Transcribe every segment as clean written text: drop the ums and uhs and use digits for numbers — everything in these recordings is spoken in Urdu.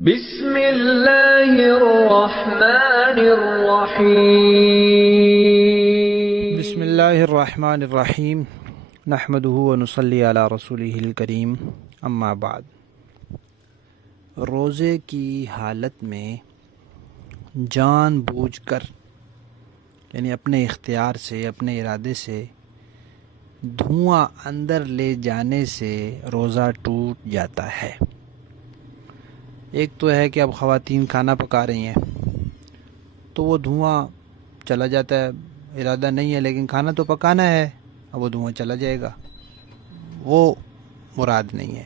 بسم اللہ الرحمن الرحیم بسم اللہ الرحمن الرحیم نحمدہ ونصلی علی رسولہ الکریم اما بعد۔ روزے کی حالت میں جان بوجھ کر یعنی اپنے اختیار سے اپنے ارادے سے دھواں اندر لے جانے سے روزہ ٹوٹ جاتا ہے۔ ایک تو ہے کہ اب خواتین کھانا پکا رہی ہیں تو وہ دھواں چلا جاتا ہے، ارادہ نہیں ہے لیکن کھانا تو پکانا ہے، اب وہ دھواں چلا جائے گا، وہ مراد نہیں ہے۔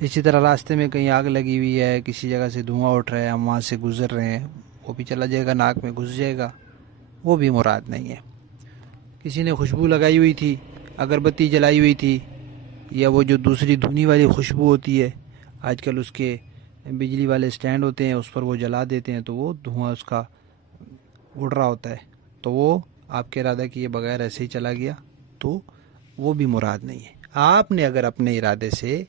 اسی طرح راستے میں کہیں آگ لگی ہوئی ہے، کسی جگہ سے دھواں اٹھ رہا ہے، ہم وہاں سے گزر رہے ہیں، وہ بھی چلا جائے گا، ناک میں گھس جائے گا، وہ بھی مراد نہیں ہے۔ کسی نے خوشبو لگائی ہوئی تھی، اگربتی جلائی ہوئی تھی، یا وہ جو دوسری دھنی والی خوشبو ہوتی ہے، آج کل اس کے بجلی والے سٹینڈ ہوتے ہیں، اس پر وہ جلا دیتے ہیں تو وہ دھواں اس کا اڑ رہا ہوتا ہے، تو وہ آپ کے ارادہ کیے بغیر ایسے ہی چلا گیا تو وہ بھی مراد نہیں ہے۔ آپ نے اگر اپنے ارادے سے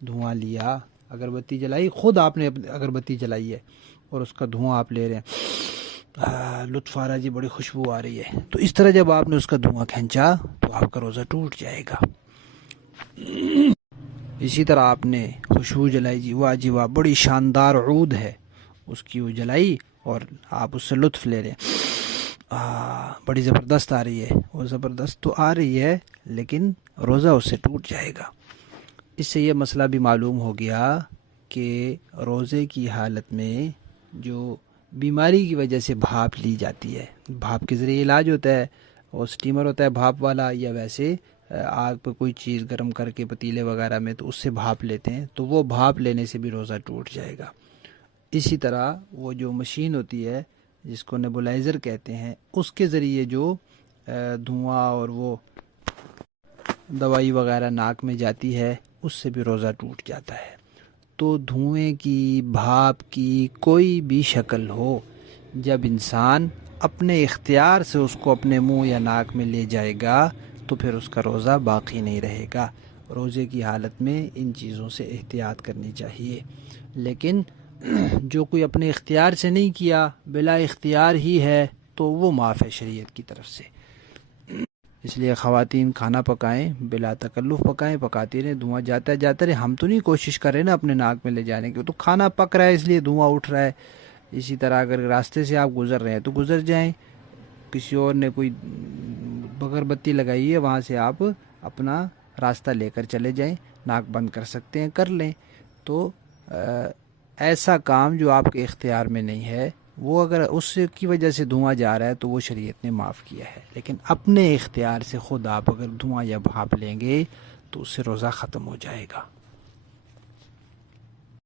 دھواں لیا، اگربتی جلائی، خود آپ نے اگربتی جلائی ہے اور اس کا دھواں آپ لے رہے ہیں، لطف آ رہا جی، بڑی خوشبو آ رہی ہے، تو اس طرح جب آپ نے اس کا دھواں کھینچا تو آپ کا روزہ ٹوٹ جائے گا۔ اسی طرح آپ نے خوشبو جلائی، جی واہ جی واہ، بڑی شاندار عود ہے، اس کی وہ جلائی اور آپ اس سے لطف لے رہے ہیں، بڑی زبردست آ رہی ہے، وہ زبردست تو آ رہی ہے لیکن روزہ اس سے ٹوٹ جائے گا۔ اس سے یہ مسئلہ بھی معلوم ہو گیا کہ روزے کی حالت میں جو بیماری کی وجہ سے بھاپ لی جاتی ہے، بھاپ کے ذریعے علاج ہوتا ہے، وہ سٹیمر ہوتا ہے بھاپ والا، یا ویسے آگ پہ کوئی چیز گرم کر کے پتیلے وغیرہ میں تو اس سے بھاپ لیتے ہیں، تو وہ بھاپ لینے سے بھی روزہ ٹوٹ جائے گا۔ اسی طرح وہ جو مشین ہوتی ہے جس کو نیبولائزر کہتے ہیں، اس کے ذریعے جو دھواں اور وہ دوائی وغیرہ ناک میں جاتی ہے، اس سے بھی روزہ ٹوٹ جاتا ہے۔ تو دھوئیں کی، بھاپ کی کوئی بھی شکل ہو، جب انسان اپنے اختیار سے اس کو اپنے منہ یا ناک میں لے جائے گا تو پھر اس کا روزہ باقی نہیں رہے گا۔ روزے کی حالت میں ان چیزوں سے احتیاط کرنی چاہیے، لیکن جو کوئی اپنے اختیار سے نہیں کیا، بلا اختیار ہی ہے، تو وہ معاف ہے شریعت کی طرف سے۔ اس لیے خواتین کھانا پکائیں، بلا تکلف پکائیں، پکاتی رہیں، دھواں جاتا رہے، ہم تو نہیں کوشش کر رہے نا اپنے ناک میں لے جانے کی، تو کھانا پک رہا ہے اس لیے دھواں اٹھ رہا ہے۔ اسی طرح اگر راستے سے آپ گزر رہے ہیں تو گزر جائیں، کسی اور نے کوئی اگربتی لگائی ہے، وہاں سے آپ اپنا راستہ لے کر چلے جائیں، ناک بند کر سکتے ہیں کر لیں۔ تو ایسا کام جو آپ کے اختیار میں نہیں ہے، وہ اگر اس کی وجہ سے دھواں جا رہا ہے تو وہ شریعت نے معاف کیا ہے، لیکن اپنے اختیار سے خود آپ اگر دھواں یا بھاپ لیں گے تو اس سے روزہ ختم ہو جائے گا۔